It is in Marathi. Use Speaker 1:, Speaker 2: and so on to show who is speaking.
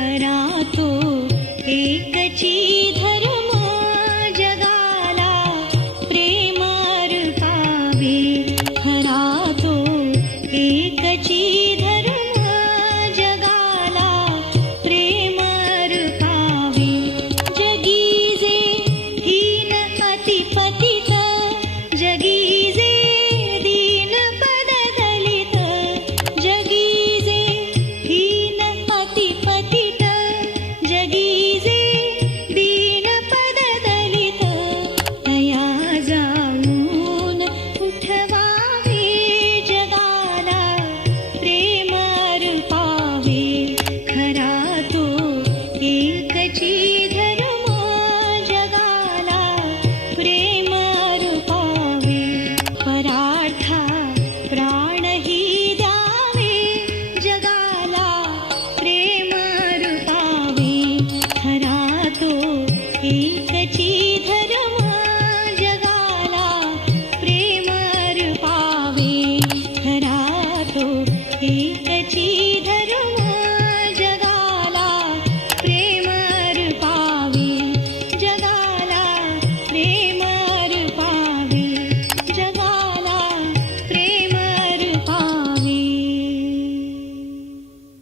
Speaker 1: खरा तो एकची धर्म जगाला प्रेमार्कावे खरा तो एकची धर्म जगाला प्रेमार्कावे जगी जे हीन अतिपतित जगी ऐकची धर्मा जगाला प्रेमर पावे खरा तो